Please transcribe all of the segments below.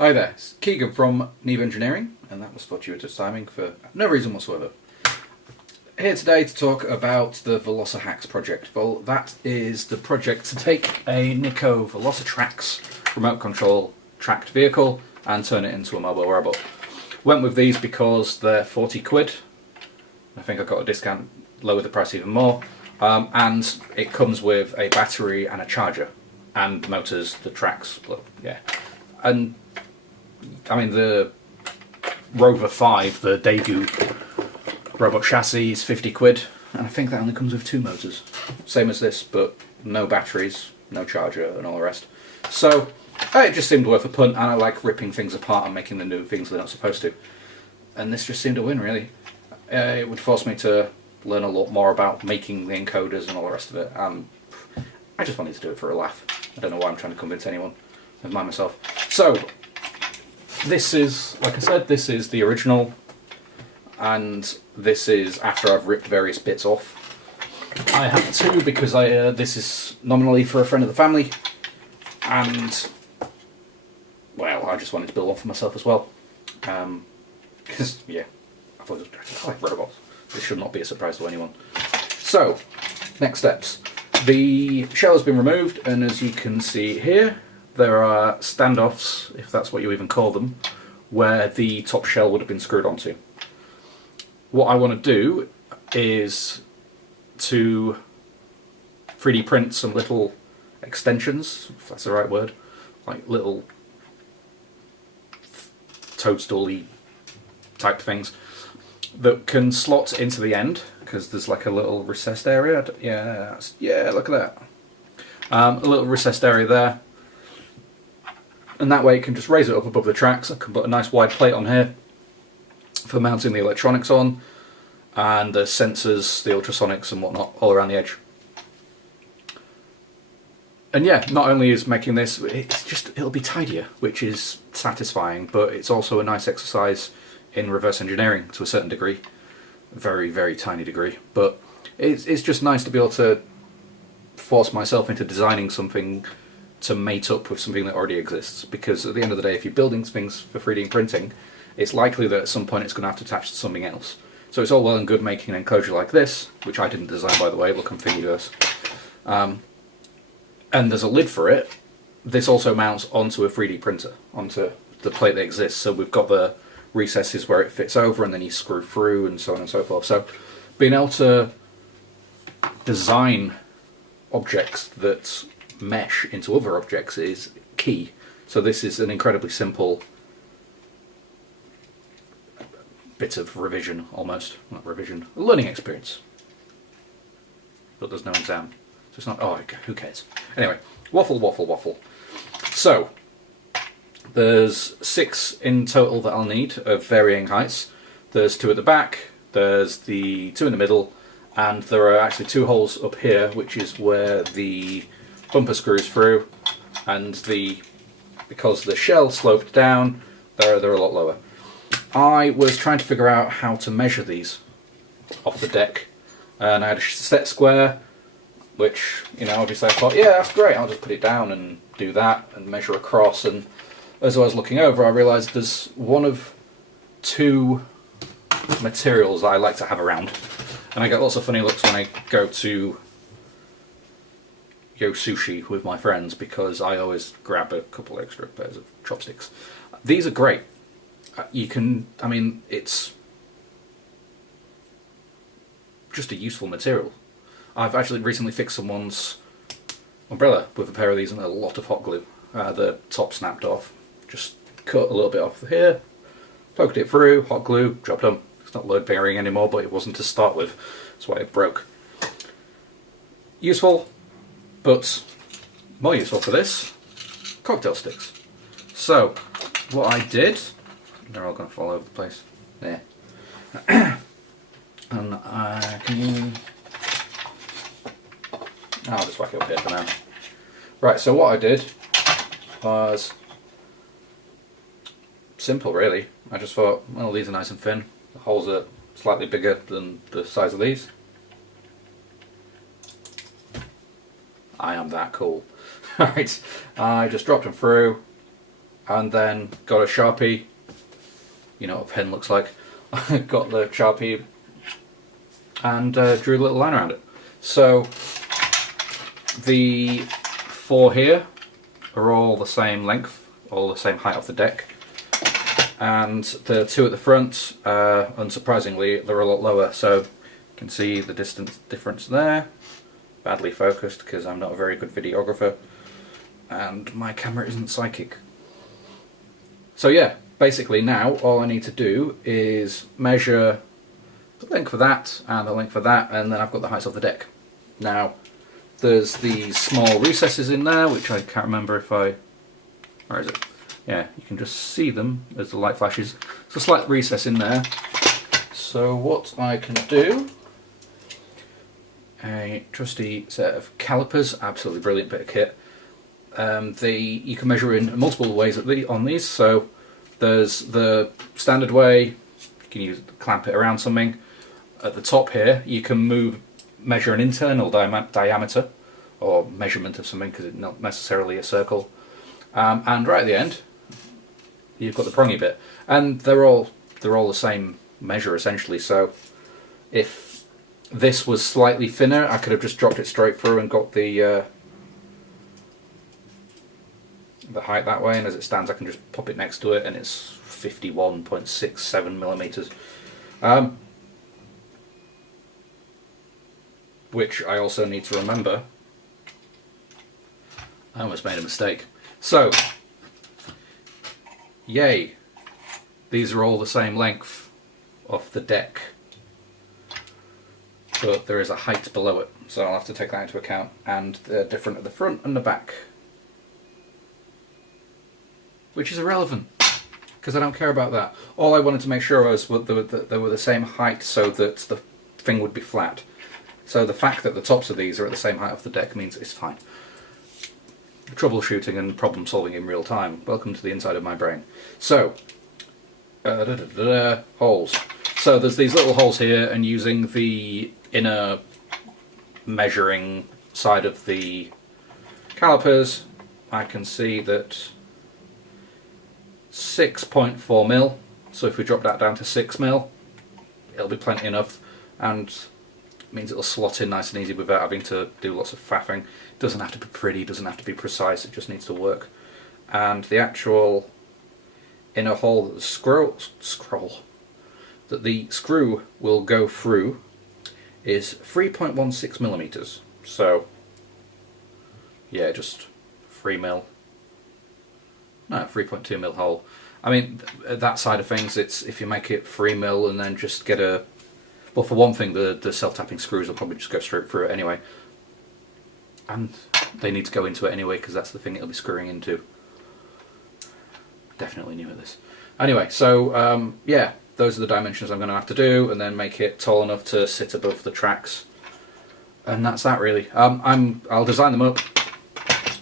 Hi there, it's Keegan from Neve Engineering, and that was fortuitous timing for no reason whatsoever. Here today to talk about the VelociHax project. Well, that is the project to take a Nico VelociHax remote control tracked vehicle and turn it into a mobile robot. Went with these because they're 40 quid. I think I got a discount, lower the price even more. And it comes with a battery and a charger and motors, the tracks, yeah. And I mean, the Rover 5, the Daegu robot chassis is 50 quid, and I think that only comes with 2 motors. Same as this, but no batteries, no charger, and all the rest. So, it just seemed worth a punt, and I like ripping things apart and making them do things they're not supposed to. And this just seemed to win, really. It would force me to learn a lot more about making the encoders and all the rest of it. I just wanted to do it for a laugh. I don't know why I'm trying to convince anyone. Never mind myself. So, this is, like I said, this is the original, and this is after I've ripped various bits off. I have 2 because this is nominally for a friend of the family, and, well, I just wanted to build one for myself as well. Because, yeah, I thought it was like robots. This should not be a surprise to anyone. So, next steps. The shell has been removed, and as you can see here, there are standoffs, if that's what you even call them, where the top shell would have been screwed onto. What I want to do is to 3D print some little extensions, if that's the right word, like little toadstool-y type things that can slot into the end, because there's like a little recessed area. Yeah, look at that. A little recessed area there. And that way you can just raise it up above the tracks. I can put a nice wide plate on here for mounting the electronics on, and the sensors, the ultrasonics and whatnot all around the edge. And yeah, not only is making this, it'll be tidier, which is satisfying, but it's also a nice exercise in reverse engineering to a certain degree. Very, very tiny degree. But it's just nice to be able to force myself into designing something to mate up with something that already exists, because at the end of the day, if you're building things for 3D printing, it's likely that at some point it's going to have to attach to something else. So it's all well and good making an enclosure like this, which I didn't design, by the way. Look, I'm thingiverse. And there's a lid for it. This also mounts onto a 3D printer, onto the plate that exists. So we've got the recesses where it fits over, and then you screw through, and so on and so forth. So being able to design objects that mesh into other objects is key. So this is an incredibly simple bit of revision, almost. Not revision, a learning experience. But there's no exam. So it's not, oh, who cares? Anyway, waffle. So, there's 6 in total that I'll need of varying heights. There's 2 at the back, there's the 2 in the middle, and there are actually 2 holes up here, which is where the bumper screws through, and because the shell sloped down, they're a lot lower. I was trying to figure out how to measure these off the deck, and I had a set square, which, you know, obviously I thought, yeah, that's great, I'll just put it down and do that and measure across. And as I was looking over, I realised there's one of 2 materials that I like to have around, and I get lots of funny looks when I go to Yo Sushi with my friends, because I always grab a couple extra pairs of chopsticks. These are great. You can, I mean, it's just a useful material. I've actually recently fixed someone's umbrella with a pair of these and a lot of hot glue. The top snapped off. Just cut a little bit off here, poked it through, hot glue, job done. It's not load bearing anymore, but it wasn't to start with. That's why it broke. Useful, but more useful for this, cocktail sticks. So, what I did, they're all going to fall over the place, there. And I'll just whack it up here for now. Right, so what I did was simple, really. I just thought, well, these are nice and thin. The holes are slightly bigger than the size of these. I am that cool. Right, I just dropped them through, and then got a Sharpie. You know what a pen looks like. Got the Sharpie and drew a little line around it. So the 4 here are all the same length, all the same height off the deck, and the 2 at the front, unsurprisingly, they're a lot lower. So you can see the distance difference there. Badly focused because I'm not a very good videographer and my camera isn't psychic. So yeah, basically now all I need to do is measure the length of that and the length of that, and then I've got the heights of the deck. Now there's these small recesses in there which I can't remember if I... where is it? Yeah, you can just see them as the light flashes. There's a slight recess in there. So what I can do, a trusty set of calipers, absolutely brilliant bit of kit. You can measure in multiple ways on these. So there's the standard way, you can clamp it around something. At the top here you can measure an internal diameter or measurement of something because it's not necessarily a circle. And right at the end you've got the prongy bit, and they're all the same measure essentially. So if this was slightly thinner, I could have just dropped it straight through and got the height that way, and as it stands I can just pop it next to it and it's 51.67 millimeters. Which I also need to remember, I almost made a mistake. So, yay, these are all the same length off the deck, but there is a height below it, so I'll have to take that into account, and they're different at the front and the back, which is irrelevant because I don't care about that. All I wanted to make sure was that they were the same height so that the thing would be flat. So the fact that the tops of these are at the same height off the deck means it's fine. Troubleshooting and problem solving in real time. Welcome to the inside of my brain. So, holes. So there's these little holes here, and using the inner measuring side of the calipers, I can see that 6.4 mil. So if we drop that down to 6 mil, it'll be plenty enough, and means it'll slot in nice and easy without having to do lots of faffing. It doesn't have to be pretty, doesn't have to be precise, it just needs to work. And the actual inner hole that the screw will go through is 3.16 millimeters. So yeah, just 3 mil. No, 3.2 mil hole. I mean, that side of things, it's if you make it 3 mil and then just get a... Well, for one thing, the self-tapping screws will probably just go straight through it anyway. And they need to go into it anyway, because that's the thing it'll be screwing into. Definitely new at this. Anyway, so, yeah, those are the dimensions I'm going to have to do, and then make it tall enough to sit above the tracks. And that's that, really. I'll design them up.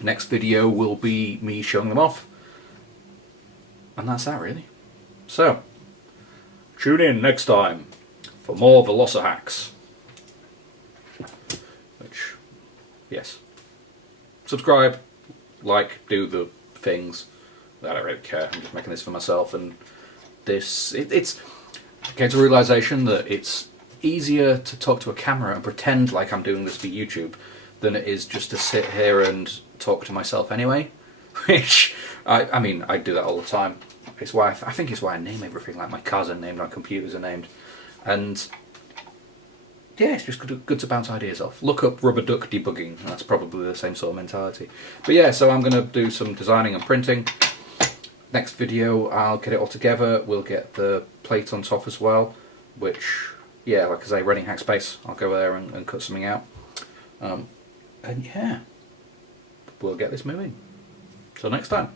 Next video will be me showing them off. And that's that, really. So, tune in next time for more VelociHax. Which, yes. Subscribe, like, do the things. I don't really care. I'm just making this for myself, and it's I came to a realisation that it's easier to talk to a camera and pretend like I'm doing this for YouTube than it is just to sit here and talk to myself anyway. Which I mean, I do that all the time. It's why I think it's why I name everything. Like my cars are named, my computers are named. And yeah, it's just good to bounce ideas off. Look up rubber duck debugging, and that's probably the same sort of mentality. But yeah, so I'm going to do some designing and printing. Next video I'll get it all together. We'll get the plate on top as well, which, yeah, like I say, running hack space. I'll go there and cut something out. And yeah, we'll get this moving. Till next time.